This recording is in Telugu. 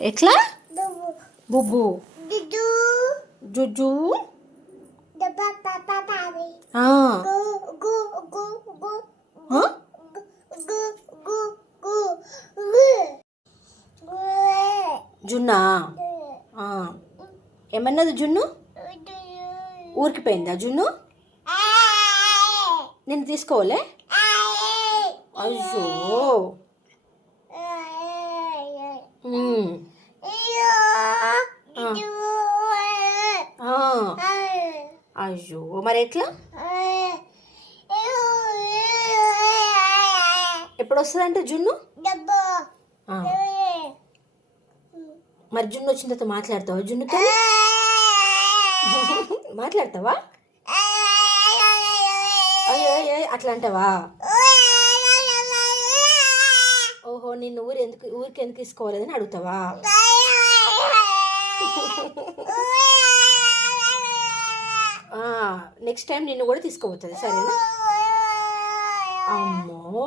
ఎట్లా. బుబ్బు. జుజు. జున్నా? ఏమన్నది జున్ను? ఊరికి పోయిందా జున్ను? నేను తీసుకోవాలే? అయ్యో. అయ్యో మరి ఎట్లా? ఎప్పుడు వస్తుందంటే జున్ను మరి జున్ను వచ్చిన తర్వాత మాట్లాడతావా జున్నుతో? మాట్లాడతావా? అయ్యో అయ్యో అట్లా అంటావా? ఓహో నిన్ను ఊరు ఎందుకు ఊరికి ఎందుకు తీసుకోవాలని అడుగుతావా? నెక్స్ట్ టైం నిన్ను కూడా తీసుకోబోతుంది సరేనా? అమ్మో!